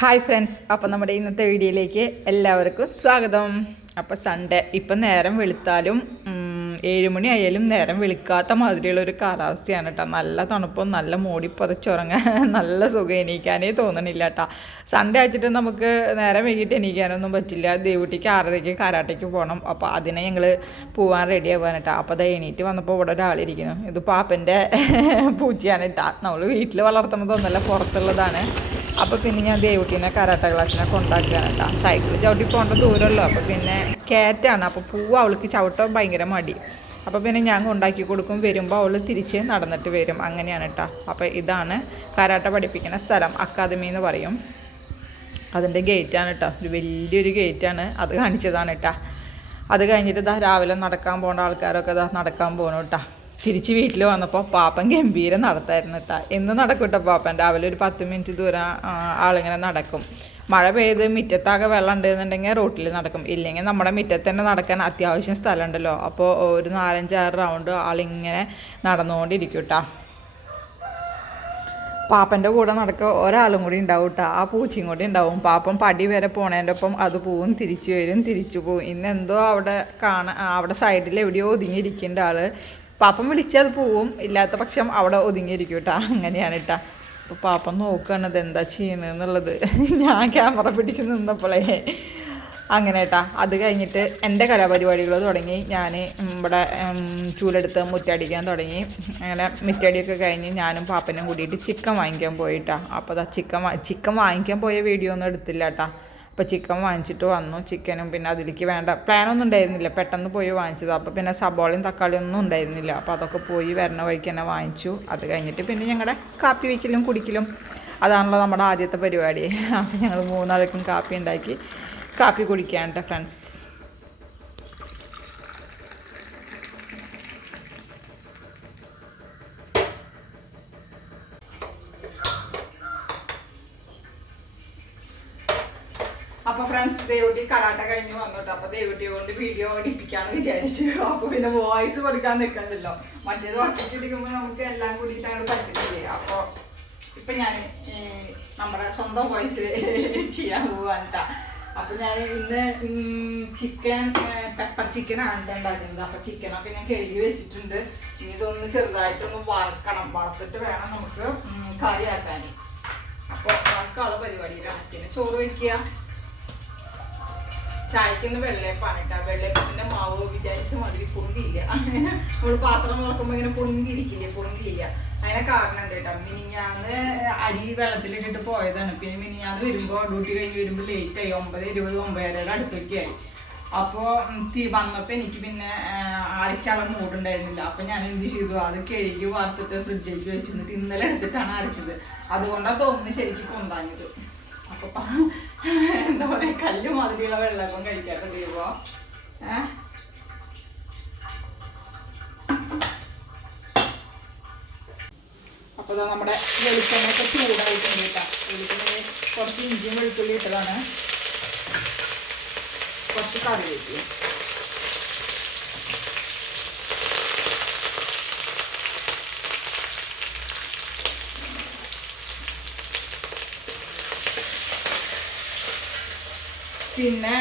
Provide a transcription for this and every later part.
Hi friends, അപ്പോൾ നമ്മുടെ ഇന്നത്തെ വീഡിയോയിലേക്ക് എല്ലാവർക്കും സ്വാഗതം. അപ്പോൾ സൺഡേ ഇപ്പം നേരം വെളുത്താലും 7 മണി ആയാലും നേരം വെളുക്കാത്ത മാതിരിയുള്ളൊരു കാലാവസ്ഥയാണ് കേട്ടോ. നല്ല തണുപ്പും നല്ല മൂടി പുതച്ചുറങ്ങാൻ നല്ല സുഖം, എണീക്കാനേ തോന്നണില്ല കേട്ടോ. സൺഡേ ആച്ചിട്ട് നമുക്ക് നേരം വൈകിട്ട് എണീക്കാനൊന്നും പറ്റില്ല. ദേവുട്ടിക്ക് 6:30 കരാട്ടയ്ക്ക് പോകണം. അപ്പോൾ അതിനെ ഞങ്ങൾ പോകാൻ റെഡി ആവാൻ കേട്ടോ. അപ്പോൾ അത് എണീറ്റ് വന്നപ്പോൾ ഇവിടെ ഒരാളിരിക്കുന്നു. ഇത് പാപ്പൻ്റെ പൂച്ചയാണ് കേട്ടോ. നമ്മൾ വീട്ടിൽ വളർത്തുന്നതൊന്നുമല്ല, പുറത്തുള്ളതാണ്. അപ്പോൾ പിന്നെ ഞാൻ ദേവുട്ടീനെ കരാട്ട ക്ലാസ്സിനെ കൊണ്ടാക്കുകയാണ് കേട്ടോ. സൈക്കിൾ ചവിട്ടി പോകേണ്ട ദൂരമല്ലോ. അപ്പോൾ പിന്നെ കയറ്റാണ്. അപ്പോൾ അവൾക്ക് ചവിട്ടാൻ ഭയങ്കര മടി. അപ്പോൾ പിന്നെ ഞാൻ കൊണ്ടാക്കി കൊടുക്കും. വരുമ്പോൾ അവൾ തിരിച്ച് നടന്നിട്ട് വരും. അങ്ങനെയാണ് കേട്ടോ. അപ്പോൾ ഇതാണ് കരാട്ട പഠിപ്പിക്കുന്ന സ്ഥലം, അക്കാദമി എന്ന് പറയും. അതിൻ്റെ ഗേറ്റാണ് കേട്ടോ. ഒരു വലിയൊരു ഗേറ്റാണ്. അത് കാണിച്ചതാണ് കേട്ടോ. അത് കഴിഞ്ഞിട്ട് രാവിലെ നടക്കാൻ പോകേണ്ട ആൾക്കാരൊക്കെ നടക്കാൻ പോകണം കേട്ടോ. തിരിച്ച് വീട്ടിൽ വന്നപ്പോൾ പാപ്പൻ ഗംഭീരം നടത്തായിരുന്നു കേട്ടോ. എന്നും നടക്കും കേട്ടോ പാപ്പൻ. രാവിലെ ഒരു 10 മിനിറ്റ് ദൂരം ആളിങ്ങനെ നടക്കും. മഴ പെയ്ത് മുറ്റത്താകെ വെള്ളം ഉണ്ടെന്നുണ്ടെങ്കിൽ റോട്ടിൽ നടക്കും. ഇല്ലെങ്കിൽ നമ്മുടെ മുറ്റത്ത് തന്നെ നടക്കാൻ അത്യാവശ്യം സ്ഥലമുണ്ടല്ലോ. അപ്പോൾ ഒരു 4-5-6 റൗണ്ട് ആളിങ്ങനെ നടന്നുകൊണ്ടിരിക്കും കേട്ടോ. പാപ്പൻ്റെ കൂടെ നടക്കുക ഒരാളും കൂടി ഉണ്ടാവും കേട്ടോ. ആ പൂച്ചയും കൂടി ഉണ്ടാവും. പാപ്പൻ പടി വരെ പോണേൻ്റെ ഒപ്പം അത് പോവും, തിരിച്ചു വരും, തിരിച്ചു പോവും. ഇന്നെന്തോ അവിടെ സൈഡിൽ എവിടെയോ ഒതുങ്ങിയിരിക്കേണ്ട ആൾ. പാപ്പൻ വിളിച്ചാൽ അത് പോവും, ഇല്ലാത്ത പക്ഷം അവിടെ ഒതുങ്ങിയിരിക്കും കേട്ടോ. അങ്ങനെയാണ് കേട്ടോ. അപ്പോൾ പാപ്പൻ നോക്കുകയാണ് ഇതെന്താ ചെയ്യുന്നതെന്നുള്ളത്. ഞാൻ ക്യാമറ പിടിച്ച് നിന്നപ്പോഴേ അങ്ങനെ കേട്ടോ. അത് കഴിഞ്ഞിട്ട് എൻ്റെ കലാപരിപാടികൾ തുടങ്ങി. ഞാൻ ഇവിടെ ചൂലെടുത്ത് മുറ്റടിക്കാൻ തുടങ്ങി. അങ്ങനെ മുറ്റടിയൊക്കെ കഴിഞ്ഞ് ഞാനും പാപ്പനും കൂടിയിട്ട് ചിക്കൻ വാങ്ങിക്കാൻ പോയിട്ടാ. അപ്പോൾ ചിക്കൻ വാങ്ങിക്കാൻ പോയ വീഡിയോ ഒന്നും എടുത്തില്ല കേട്ടോ. അപ്പോൾ ചിക്കൻ വാങ്ങിച്ചിട്ട് വന്നു. ചിക്കനും പിന്നെ അതിലേക്ക് വേണ്ട പ്ലാനൊന്നും ഉണ്ടായിരുന്നില്ല, പെട്ടെന്ന് പോയി വാങ്ങിച്ചത്. അപ്പോൾ പിന്നെ സബോളയും തക്കാളിയും ഒന്നും ഉണ്ടായിരുന്നില്ല. അപ്പോൾ അതൊക്കെ പോയി വരണ വഴിക്ക് തന്നെ വാങ്ങിച്ചു. അത് കഴിഞ്ഞിട്ട് പിന്നെ ഞങ്ങളുടെ കാപ്പി വയ്ക്കലും കുടിക്കലും അതാണല്ലോ നമ്മുടെ ആദ്യത്തെ പരിപാടി. അപ്പോൾ ഞങ്ങൾ 3 ആൾക്കും കാപ്പി ഉണ്ടാക്കി കാപ്പി കുടിക്കാനുണ്ട് ഫ്രണ്ട്സ്. അപ്പോൾ ഫ്രണ്ട്സ്, ദേവുട്ടി കരാട്ട കഴിഞ്ഞ് വന്നിട്ട് അപ്പോൾ ദേവുട്ടിയെ കൊണ്ട് വീഡിയോ എടുപ്പിക്കാമെന്ന് വിചാരിച്ചു. അപ്പോൾ പിന്നെ വോയിസ് കൊടുക്കാൻ നിൽക്കണ്ടല്ലോ. മറ്റേത് ഒറ്റയ്ക്ക് എടുക്കുമ്പോൾ നമുക്ക് എല്ലാം കൂടിയിട്ടാണ് പറ്റുന്നില്ലേ. അപ്പോൾ ഇപ്പം ഞാൻ നമ്മുടെ സ്വന്തം വോയിസ് ചെയ്യാൻ പോവാനിട്ടാ. അപ്പോൾ ഞാൻ ഇന്ന് ചിക്കൻ പെപ്പർ ചിക്കനാണ് ഉണ്ടാക്കുന്നത്. അപ്പോൾ ചിക്കനൊക്കെ ഞാൻ കഴുകി വെച്ചിട്ടുണ്ട്. ഇനി ഇതൊന്ന് ചെറുതായിട്ടൊന്ന് വറക്കണം. വറുത്തിട്ട് വേണം നമുക്ക് കറിയാക്കാൻ. അപ്പോൾ വറക്കാനുള്ള പരിപാടിയിലാണ്. പിന്നെ ചോറ് വയ്ക്കുക. ചായക്കൊന്ന് വെള്ളയപ്പാണ് കേട്ടോ. വെള്ളയപ്പത്തിൻ്റെ മാവ് വിചാരിച്ച മാതിരി പൊന്തിയില്ല. നമ്മൾ പാത്രം നോക്കുമ്പോൾ ഇങ്ങനെ പൊന്തിയില്ല. അതിനെ കാരണം ഉണ്ട് കേട്ടോ. മിനിഞ്ഞാന്ന് അരി വെള്ളത്തിലിട്ടിട്ട് പോയതാണ്. പിന്നെ മിനിഞ്ഞാന്ന് വരുമ്പോൾ ഡ്യൂട്ടി കഴിഞ്ഞ് വരുമ്പോൾ ലേറ്റായി. 9:20 9:30 അടുത്തൊക്കെയായി. അപ്പോൾ വന്നപ്പോൾ എനിക്ക് പിന്നെ അരയ്ക്കാനുള്ള മൂടുണ്ടായിരുന്നില്ല. അപ്പം ഞാൻ എന്ത് ചെയ്തു, അത് കഴുകി വറുത്തിട്ട് ഫ്രിഡ്ജിലേക്ക് വെച്ചിരുന്നിട്ട് ഇന്നലെ എടുത്തിട്ടാണ് അരച്ചത്. അതുകൊണ്ടാണ് തോന്നുന്നു ശരിക്കും പൊന്താഞ്ഞത്. അപ്പോൾ എന്താ പറയുക, കല്ല് മാതിരിയുള്ള വെള്ളപ്പം കഴിക്കാറുണ്ട് ഇപ്പോൾ. അപ്പോൾ നമ്മുടെ വെളിച്ചെണ്ണയൊക്കെ ചൂടായിട്ടുണ്ട് കേട്ടോ. വെളിച്ചെണ്ണ കുറച്ച് ഇഞ്ചിയും വെളുത്തുള്ളി ഇട്ടതാണ്. കുറച്ച് കറിവേപ്പില, പിന്നെ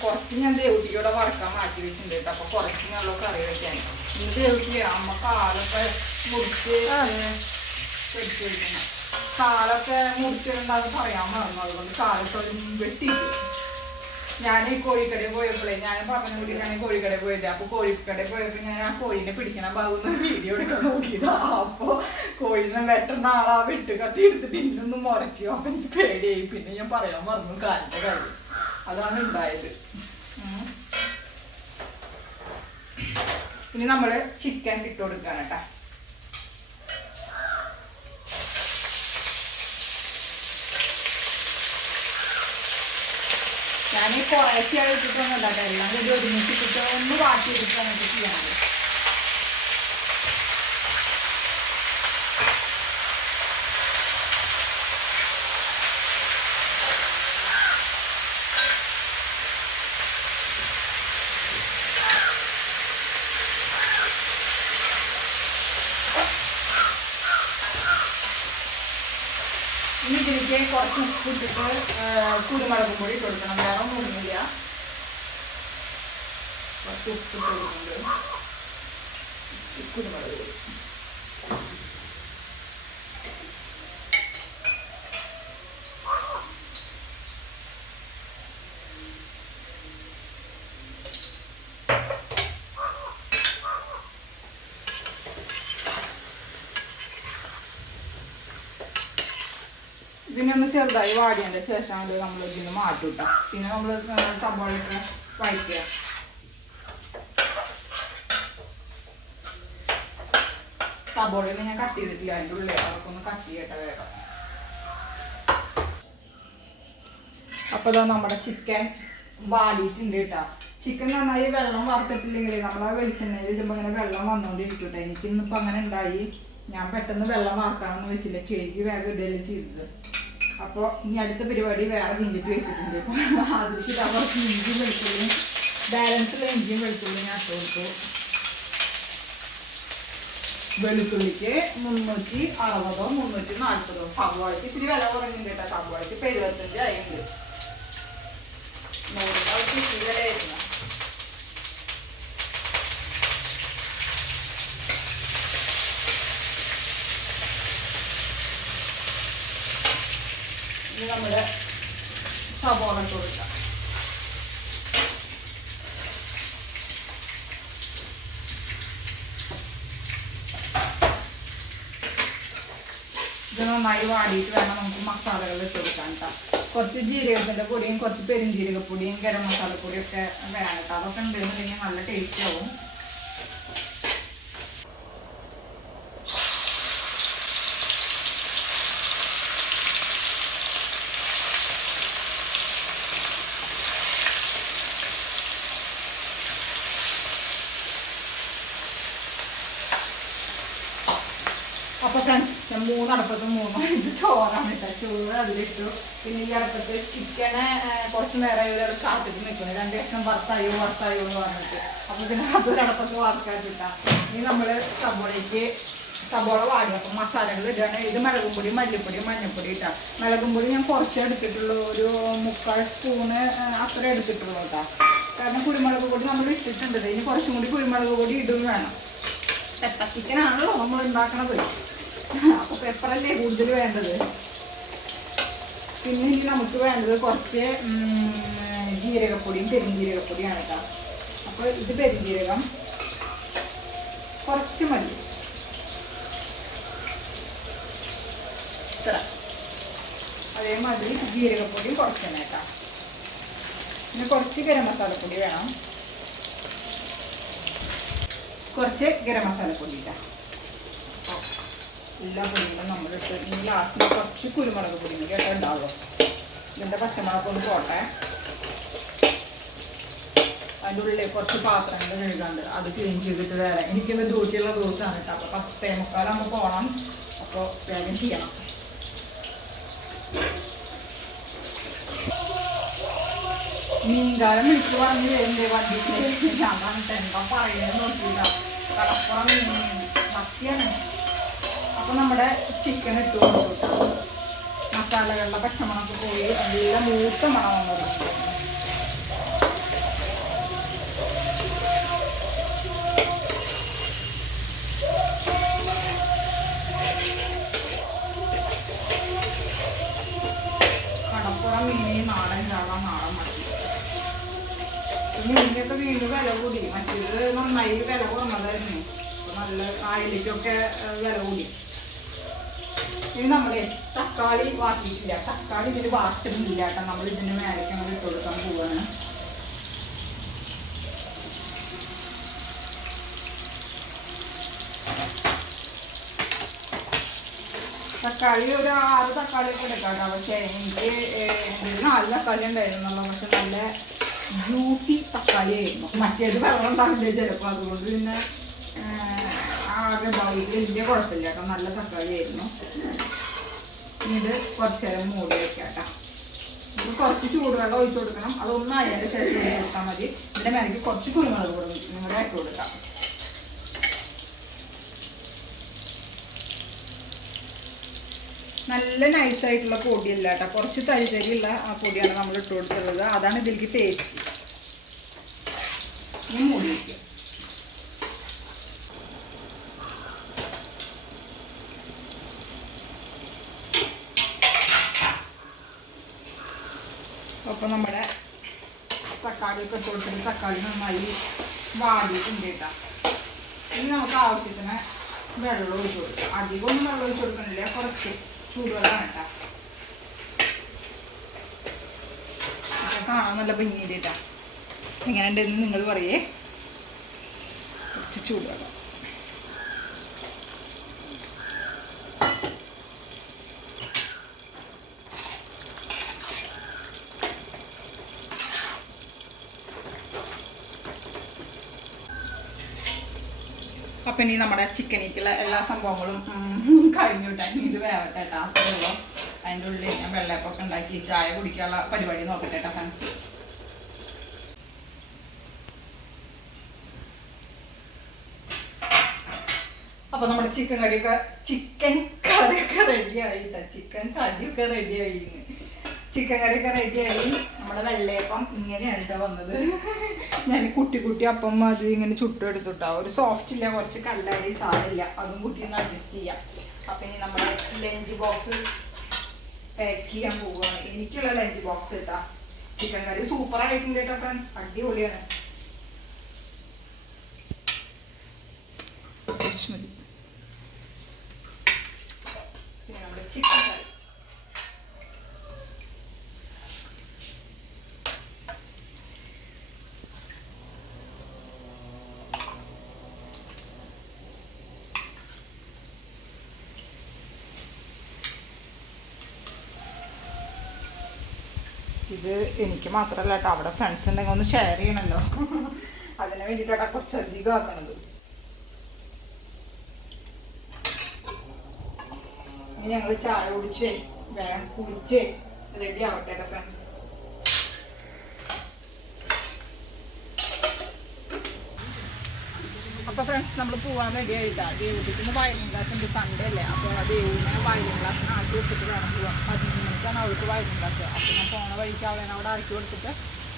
കുറച്ച് ഞാൻ ദേവുട്ടിക്കൂടെ വറക്കാൻ മാറ്റി വെച്ചിട്ടുണ്ട് കേട്ടോ. അപ്പോൾ കുറച്ച് നല്ല കറി വയ്ക്കാൻ. ഇന്ന് ദേവുട്ടി അമ്മ കാലൊക്കെ മുറിച്ച് വെച്ച് വയ്ക്കണം. കാലൊക്കെ മുറിച്ചിട്ടുണ്ടാകുന്ന പറയാൻ മറന്നു. അതുകൊണ്ട് കാലൊക്കെ വെട്ടിയിട്ട് ഞാൻ കോഴിക്കടയിൽ പോയപ്പോഴേ ഞാൻ പറഞ്ഞ കൂടി ഞാൻ കോഴിക്കടയിൽ പോയത്. അപ്പോൾ കോഴിക്കടയിൽ പോയപ്പോൾ ഞാൻ ആ കോഴീനെ പിടിക്കണ ഭാഗത്ത് വീഡിയോ എടുക്കാൻ നോക്കിയതാ. അപ്പോൾ കോഴീനെ വെട്ടുന്ന ആളാ വെട്ട് കത്തി എടുത്തിട്ട് ഇന്നൊന്നും മുറച്ചു. അപ്പം എനിക്ക് പേടിയായി. പിന്നെ ഞാൻ പറയാൻ മറന്നു കാലിൻ്റെ കാര്യം. അതാണ് ഉണ്ടായത്. ഇനി നമ്മൾ ചിക്കൻ ഇട്ട് കൊടുക്കുകയാണ് കേട്ടോ. ഞാൻ കുറേശ്ശായി ഇട്ടിട്ടൊന്നുമല്ല കേട്ടോ. എല്ലാം കൂടി ഒരുമിച്ചിട്ടിട്ട് ഒന്ന് വാട്ടിയെടുക്കുകയാണ് ചെയ്യാറ്. ഇനി ഇതിലേക്ക് ഇതിലേക്ക് കുറച്ച് ഉപ്പ് ഇട്ടിട്ട് കുരുമുളകും പൊടി ഇട്ട് കൊടുക്കണം. വേറെ ഒന്നുമില്ല. കുറച്ച് ഉപ്പ് ഇട്ട് കൊടുക്കുന്നുണ്ട്. കുരുമുളക് പൊടി ഇതിനൊന്ന് ചെറുതായി വാടിയതിൻ്റെ ശേഷം അത് നമ്മൾ ഇതിന് മാറ്റിട്ട. പിന്നെ നമ്മൾ സവാളയൊക്കെ വഴറ്റുക. സവാളയിൽ ഞാൻ കട്ട് ചെയ്തിട്ടില്ല. അതിൻ്റെ ഉള്ളിൽ അതൊക്കെ ഒന്ന് കട്ട് ചെയ്യട്ടെ വേഗം. അപ്പോൾ ഇതാ നമ്മുടെ ചിക്കൻ വാടിയിട്ടുണ്ട് കേട്ടോ. ചിക്കൻ നന്നായി വെള്ളം വറുത്തിട്ടില്ലെങ്കിൽ നമ്മൾ ആ വെളിച്ചെണ്ണയിൽ ഇടുമ്പോൾ ഇങ്ങനെ വെള്ളം വന്നുകൊണ്ടിരിക്കട്ടെ. എനിക്കിന്നിപ്പോൾ അങ്ങനെ ഉണ്ടായി. ഞാൻ പെട്ടെന്ന് വെള്ളം വറക്കാമെന്ന് വെച്ചില്ല. കേക്ക് വേഗം ഇടുകയല്ലേ ചെയ്തത്. അപ്പോൾ ഇനി അടുത്ത പരിപാടി വേറെ ചിഞ്ചിട്ട് വെച്ചിട്ടുണ്ട്. അതിലേക്ക് കുറച്ച് ഇഞ്ചിയും വെളുത്തുള്ളിയും ബാലൻസുള്ള ഇഞ്ചിയും വെളുത്തുള്ളിയും ഞാൻ ഇട്ട് കൊടുത്തു. വെളുത്തുള്ളിക്ക് 360 340. സവാളയ്ക്ക് ഇത്തിരി വില കുറഞ്ഞിട്ടുണ്ട് കേട്ടോ. സവാളയ്ക്ക് ഇപ്പോൾ 75 ആയിട്ടുണ്ട്. 100 ഇത്തിരി വിലയായിരുന്നു. ഇനി നമ്മുടെ സവാള ഇട്ട് കൊടുക്കാം. ഇത് നന്നായി വാടിയിട്ട് വേണം നമുക്ക് മസാലകൾ ഇട്ട് കൊടുക്കാൻ കേട്ടോ. കുറച്ച് ജീരകത്തിൻ്റെ പൊടിയും കുറച്ച് പെരുംജീരകപ്പൊടിയും ഗരം മസാലപ്പൊടിയും ഒക്കെ വേണം കേട്ടോ. അതൊക്കെ ഉണ്ടെന്നുണ്ടെങ്കിൽ നല്ല ടേസ്റ്റ് ആവും. അപ്പോൾ ഫ്രണ്ട്സ്, ഞാൻ 3 അടുപ്പത്ത് 3 ചോറാണ് കേട്ടോ. ചോറ് അതിലിട്ടു. പിന്നെ ഈ അടുപ്പത്ത് ചിക്കനെ കുറച്ച് നേരം ഇവർ കാത്തിട്ട് നിൽക്കുന്നത്. 2 കഷ്ണം വറുത്തായോ എന്ന് പറഞ്ഞിട്ട്. അപ്പോൾ പിന്നെ അതൊരടുപ്പത്ത് വറുക്കാറ്റിട്ടാ. ഇനി നമ്മൾ സബോള വാടിയപ്പോൾ മസാലകൾ ഇടുകയാണ്. ഇത് മുളകും പൊടി, മല്ലിപ്പൊടി, മഞ്ഞൾപ്പൊടി ഇട്ടാ. മുളകും പൊടി ഞാൻ കുറച്ച് എടുത്തിട്ടുള്ളൂ. ഒരു 3/4 സ്പൂണ് അത്ര എടുത്തിട്ടുള്ളൂ കേട്ടോ. കാരണം കുരുമുളക് പൊടി നമ്മൾ ഇട്ടിട്ടുണ്ട്. ഇനി കുറച്ചും കൂടി കുരുമുളക് പൊടി ഇടും വേണം. പെപ്പർ ചിക്കനാണല്ലോ നമ്മൾ ഉണ്ടാക്കണത്. അപ്പോൾ പെപ്പറല്ലേ കൂടുതൽ വേണ്ടത്. പിന്നെ ഇനി നമുക്ക് വേണ്ടത് കുറച്ച് ജീരകപ്പൊടിയും പെരുംജീരകപ്പൊടിയാണ് കേട്ടോ. അപ്പോൾ ഇത് പെരുംജീരകം കുറച്ച് മതി. ഇത്ര. അതേമാതിരി ജീരകപ്പൊടിയും കുറച്ച് തന്നെ കേട്ടോ. പിന്നെ കുറച്ച് ഗരം മസാലപ്പൊടി വേണം. കുറച്ച് ഗരം മസാലപ്പൊടി ഇട്ടാ. എല്ലാ പൊടികളും നമ്മളിട്ട് ഇനി ലാസ്റ്റിൽ കുറച്ച് കുരുമുളക് പൊടി കേട്ടോ ഉണ്ടാവുള്ളൂ. ഇതിൻ്റെ പച്ചമുളകൊന്ന് പോട്ടെ. അതിൻ്റെ ഉള്ളിൽ കുറച്ച് പാത്രങ്ങൾ കഴുകാണ്ട് അത് ക്ലീൻ ചെയ്തിട്ട് വേറെ. എനിക്കിന്ന് ഡ്യൂട്ടിയുള്ള ദിവസമാണ് കേട്ടോ. അപ്പോൾ 10:45 പോകണം. അപ്പോൾ വേഗം ചെയ്യണം. മീൻകാരൻ വിളിച്ചു പറഞ്ഞ് വരുന്നേ വണ്ടിക്ക്. ഞാൻ പറഞ്ഞിട്ട് എന്താ പറയുന്നത് നോക്കിയില്ല. കടപ്പുറം മത്തിയാണ്. അപ്പോൾ നമ്മുടെ ചിക്കൻ ഇട്ട് കൊടുത്തു. മസാലകളുടെ പച്ചമണക്ക് പോയി നല്ല മൂത്ത മണം വന്നത്. കടപ്പുറം മീൻ നാടൻ മത്തി. മീനിനൊക്കെ വീണ്ടും വില കൂടി. മറ്റേത് നന്നായി വില കുറഞ്ഞതായിരുന്നു. നല്ല ആയിലേക്കൊക്കെ വില കൂടി. ഇനി നമ്മളെ തക്കാളി വാട്ടിയിട്ടില്ല. തക്കാളി ഇതിൽ വാട്ടിടുന്നില്ല കേട്ടോ. നമ്മൾ ഇതിന് മേലേക്ക് നമ്മൾ ഇട്ട് കൊടുക്കാൻ പോവാണ്. തക്കാളി ഒരു 6 തക്കാളിയൊക്കെ എടുക്കാം കേട്ടോ. പക്ഷേ എനിക്ക് 4 തക്കാളി ഉണ്ടായിരുന്നുള്ളൂ. പക്ഷെ നല്ല ജ്യൂസി തക്കാളി ആയിരുന്നു. മറ്റേത് വെള്ളം ഉണ്ടാവില്ല ചിലപ്പോൾ. അതുകൊണ്ട് പിന്നെ ആകെ വലിയ കുഴപ്പമില്ല കേട്ടോ. നല്ല തക്കാളി ആയിരുന്നു. ഇത് കുറച്ച് നേരം മൂടി വയ്ക്കാം കേട്ടോ. ഇത് കുറച്ച് ചൂടുവെള്ളം ഒഴിച്ചു കൊടുക്കണം. അതൊന്നും അതിൻ്റെ ശേഷം ഒഴിച്ച് കൊടുത്താൽ മതി. ഇതിൻ്റെ മേലേക്ക് കുറച്ച് കുരുമുളക് പൊടി നിങ്ങളുടെ ഇട്ട് കൊടുക്കാം. നല്ല നൈസായിട്ടുള്ള പൊടിയല്ല കേട്ടോ, കുറച്ച് തരിതരിയുള്ള ആ പൊടിയാണ് നമ്മൾ ഇട്ട് കൊടുത്തുള്ളത്. അതാണ് ഇതിലേക്ക് ടേസ്റ്റ്. ഇനി മൂടി വയ്ക്കുക. അപ്പോൾ നമ്മുടെ തക്കാളിയൊക്കെ ഇട്ട് കൊടുത്തിട്ട് തക്കാളി നന്നായി വാടിയിട്ടുണ്ട് കേട്ടോ. ഇനി നമുക്ക് ആവശ്യത്തിന് വെള്ളം ഒഴിച്ച് കൊടുക്കാം. അധികമൊന്നും വെള്ളം ഒഴിച്ച് കൊടുക്കണില്ല, കുറച്ച് ചൂടുവെള്ളം കേട്ടോ. അപ്പോൾ കാണാൻ നല്ല ഭംഗിയുണ്ട് കേട്ടോ. എങ്ങനെയുണ്ടെന്ന് നിങ്ങൾ പറയേ. കുറച്ച് ചൂടുവെള്ളം. അപ്പം ഇനി നമ്മുടെ ചിക്കനിക്കുള്ള എല്ലാ സംഭവങ്ങളും കഴിഞ്ഞു കേട്ടോ. ഇനി ഇത് വേവട്ടെ കേട്ടോ. അത്രേ ഉള്ളൂ. അതിൻ്റെ ഉള്ളിൽ ഞാൻ വെള്ളയപ്പൊക്കെ ഉണ്ടാക്കി ചായ കുടിക്കാനുള്ള പരിപാടി നോക്കട്ടെ കേട്ടോ ഫ്രണ്ട്സ്. അപ്പോൾ നമ്മുടെ ചിക്കൻ കറിയൊക്കെ റെഡിയായി കേട്ടോ. ചിക്കൻ കറിയൊക്കെ റെഡിയായി. ചിക്കൻ കറിയൊക്കെ റെഡിയായി. നമ്മുടെ വെള്ളയപ്പം ഇങ്ങനെയാണ് കേട്ടോ വന്നത്. ഞാൻ കുട്ടി അപ്പം അത് ഇങ്ങനെ ചുട്ടെടുത്തുട്ടോ. ഒരു സോഫ്റ്റ് ഇല്ല, കുറച്ച് കല്ലായി സാധനമില്ല, അതും കുട്ടി ഒന്ന് അഡ്ജസ്റ്റ് ചെയ്യാം. അപ്പം ഇനി നമ്മുടെ ലഞ്ച് ബോക്സ് പാക്ക് ചെയ്യാൻ പോവുകയാണ്. എനിക്കുള്ള ലഞ്ച് ബോക്സ് കേട്ടോ. ചിക്കൻ കറി സൂപ്പറായിട്ടുണ്ട് കേട്ടോ ഫ്രണ്ട്സ്, അടിപൊളിയാണ്. മതി. പിന്നെ നമ്മുടെ ചിക്കൻ കറി. ഇത് എനിക്ക് മാത്രമല്ല കേട്ടോ, അവിടെ ഫ്രണ്ട്സ് ഉണ്ടെങ്കിൽ ഒന്ന് ഷെയർ ചെയ്യണമല്ലോ. അതിന് വേണ്ടിയിട്ടാണ് കുറച്ചധികം ആക്കണത്. ഇനി ഞങ്ങൾ ചായ കുടിച്ചേ വേഗം കുടിച്ചേ റെഡി ആവട്ടെ കേട്ടോ ഫ്രണ്ട്സ്. അപ്പോൾ ഫ്രണ്ട്സ് നമ്മൾ പോകാൻ റെഡി ആയിട്ടാണ്. ദേവുട്ടിന് വയലിൻ ക്ലാസ് ഉണ്ട്, സൺഡേ അല്ലേ. അപ്പോൾ ദേവുവിനെ വയലിൻ ക്ലാസ്സിന് ആക്കി വെച്ചിട്ട് വേണം പോകാൻ. 11 മണിക്കാണ് അവൾക്ക് വയലിൻ ക്ലാസ്. അപ്പോൾ ഞാൻ പോണ വഴിക്ക് അവളെ അവിടെ ആക്കി കൊടുത്തിട്ട്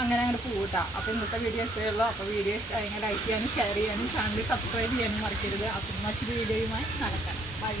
അങ്ങനെ അങ്ങോട്ട് പോകട്ടാ. അപ്പോൾ ഇന്നത്തെ വീഡിയോ ഇത്രയേ ഉള്ളൂ. അപ്പോൾ വീഡിയോ ഇഷ്ടമായി ലൈക്ക് ചെയ്യാനും ഷെയർ ചെയ്യാനും ചാനൽ സബ്സ്ക്രൈബ് ചെയ്യാനും മറക്കരുത്. അപ്പം മറ്റൊരു വീഡിയോയുമായി നടക്കാം. ബൈ.